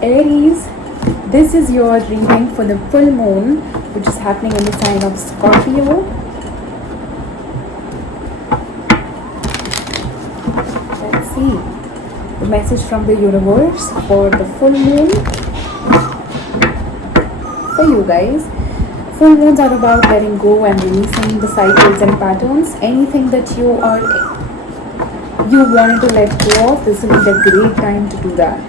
Aries, this is your reading for the full moon, which is happening in the sign of Scorpio. Let's see the message from the universe for the full moon for you guys. Full moons are about letting go and releasing the cycles and patterns. Anything that you wanted to let go of, this will be the great time to do that.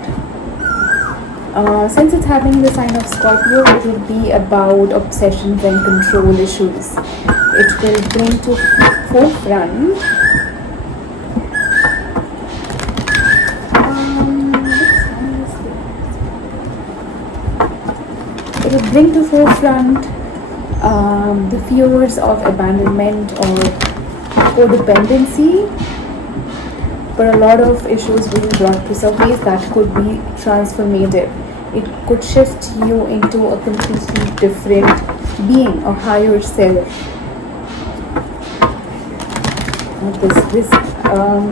Since it's happening in the sign of Scorpio, it will be about obsessions and control issues. It will bring to forefront the fears of abandonment or codependency. But a lot of issues will be brought to surface that could be transformative. It could shift you into a completely different being, a higher self.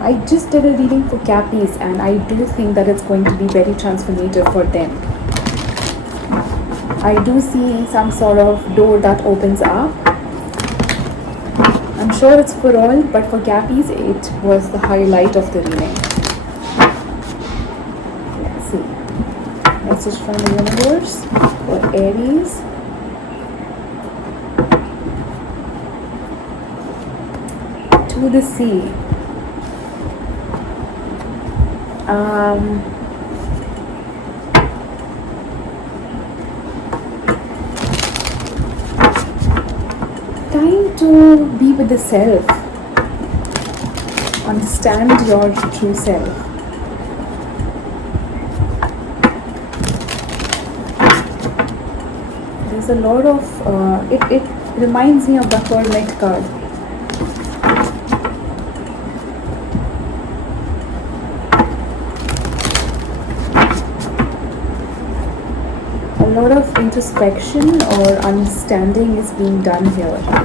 I just did a reading for Cappies, and I do think that it's going to be very transformative for them. I do see some sort of door that opens up. I'm sure it's for all, but for Cappies, it was the highlight of the reading. Let's see. Message from the universe for Aries. To the sea. Time to be with the self. Understand your true self. There's a lot of it reminds me of the Hermit card. A lot of introspection or understanding is being done here. I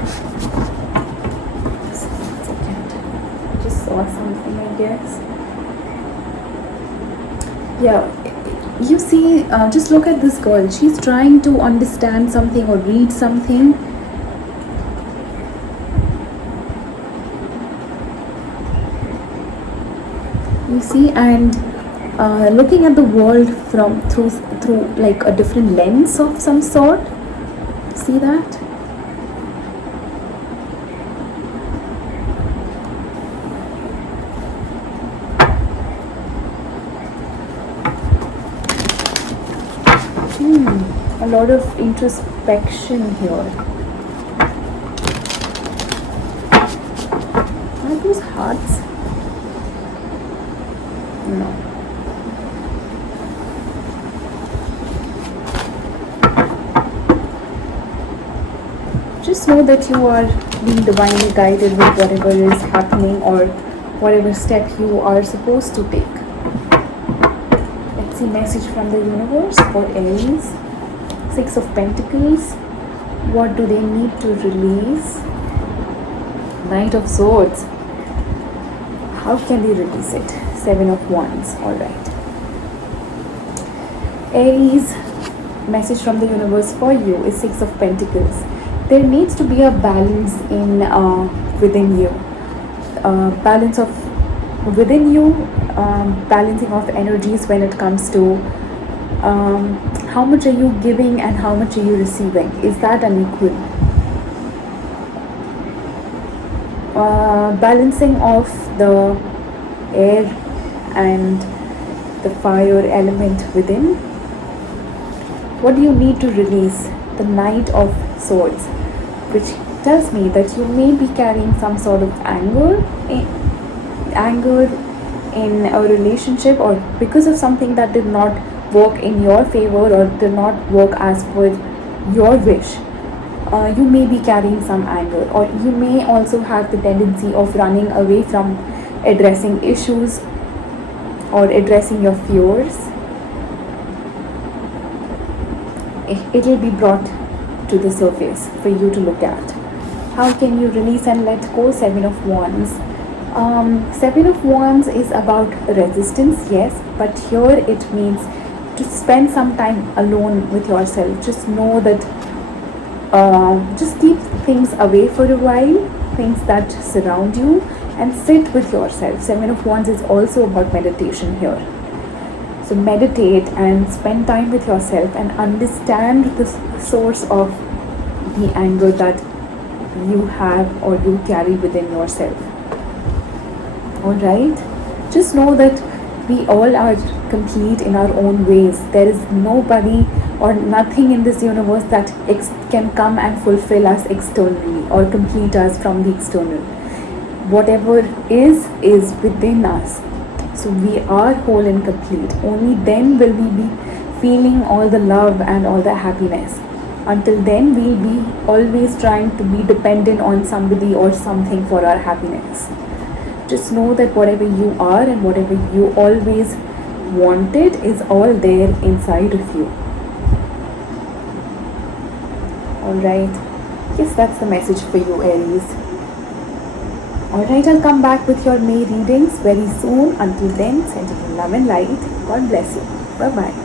just saw something, I guess. Yeah, you see, just look at this girl. She's trying to understand something or read something. You see, and looking at the world through like a different lens of some sort. See that? A lot of introspection here. Are those hearts? No. Just know that you are being divinely guided with whatever is happening or whatever step you are supposed to take. Let's see message from the universe for Aries. 6 of Pentacles. What do they need to release? Knight of Swords. How can they release it? 7 of Wands. Alright. Aries, message from the universe for you is 6 of Pentacles. There needs to be a balance in within you. Balance of within you, balancing of energies when it comes to how much are you giving and how much are you receiving? Is that unequal? Balancing of the air and the fire element within. What do you need to release? The Knight of Swords, which tells me that you may be carrying some sort of anger in a relationship, or because of something that did not work in your favor or did not work as per your wish. You may be carrying some anger, or you may also have the tendency of running away from addressing issues or addressing your fears. It will be brought to the surface for you to look at. How can you release and let go? 7 of Wands. 7 of Wands is about resistance, yes, but here it means to spend some time alone with yourself. Just know that just keep things away for a while, things that surround you, and sit with yourself. Seven of Wands is also about meditation here. So meditate and spend time with yourself and understand the source of the anger that you have or you carry within yourself. Alright? Just know that we all are complete in our own ways. There is nobody or nothing in this universe that can come and fulfill us externally or complete us from the external. Whatever is within us. So we are whole and complete. Only then will we be feeling all the love and all the happiness. Until then, we'll be always trying to be dependent on somebody or something for our happiness. Just know that whatever you are and whatever you always wanted is all there inside of you. Alright, yes, that's the message for you, Aries. Alright, I'll come back with your May readings very soon. Until then, send it in love and light. God bless you. Bye-bye.